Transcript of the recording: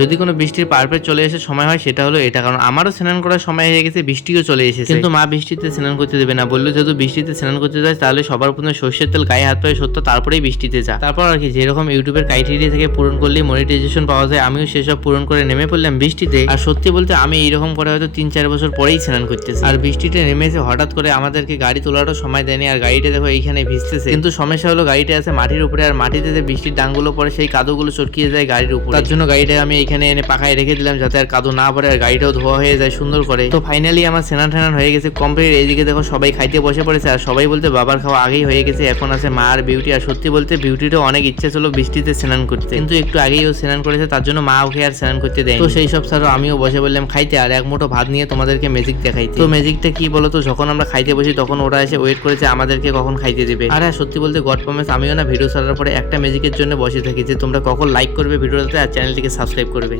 যদি কোনো বৃষ্টির পারফেক্ট চলে এসে সময় হয় সেটা হলো এটা, কারণ আমারও স্নান করার সময় হয়ে গেছে, বৃষ্টিও চলে এসেছে। কিন্তু মা বৃষ্টিতে স্নান করতে দেবে না, বললো যেহেতু বৃষ্টিতে স্নান করতে যায় তাহলে সবার প্রথমে সর্ষের তেল গায়ে হাত পায়ে সত্য, তারপরেই বৃষ্টিতে যা। তারপর আর কি যেরকম ইউটিউবের ক্রাইটেরিয়া থেকে পূরণ করলেই মনিটাইজেশন পাওয়া যায়, আমিও সেসব পূরণ করে নেমে পড়লাম বৃষ্টিতে। আর সত্যি বলতে আমি এইরকম করে হয়তো 3-4 বছর পরেই স্নান করতেছি। আর বৃষ্টিতে নেমেছে হঠাৎ করে, আমাদেরকে গাড়ি তোলারও সময় দেয়নি, আর গাড়িটা দেখো এইখানে ভিজতেছে। কিন্তু সমস্যা হলো গাড়িটা আছে মাটির উপরে, আর মাটিতে যে বৃষ্টির ডাঙগুলো পড়ে সেই কাদুগুলো চটকিয়ে যায় গাড়ির উপরে। তার জন্য গাড়িটা আমি এখানে এনে পাখায় রেখে দিলাম যাতে আর কাদু না পড়ে, আর গাড়িটাও ধোয়া হয়ে যায় সুন্দর করে। তো ফাইনালি আমার স্নান টান হয়ে গেছে কমপ্লিট। এইদিকে দেখো সবাই খাইতে বসে পড়েছে, আর সবাই বলতে বাবার খাওয়া আগেই হয়ে গেছে, এখন আছে মা আর বিউটি। আর সত্যি বলতে বিউটিরও অনেক ইচ্ছে ছিল বৃষ্টিতে স্নান করতে, কিন্তু একটু আগেই ও স্নান করেছে, তার জন্য মা ওকে আর স্নান করতে দেয়। তো সেই সব ছাড়াও আমিও বসে বললাম খাইতে, আর এক মুঠো ভাত নিয়ে তোমাদেরকে ম্যাজিক দেখাইতে। তো ম্যাজিকটা কি বলতো, যখন আমরা খাইতে বসি তখন ওরা এসে ওয়েট করেছে আমাদেরকে কখন খাইতে দেবে। আর হ্যাঁ সত্যি বলতে গড প্রমিস আমিও না ভিডিও ছাড়ার পরে একটা ম্যাজিকের জন্য বসে থাকি যে তোমরা কখন লাইক করবে ভিডিওটাতে আর চ্যানেলটিকে সাবস্ক্রাইব করবে।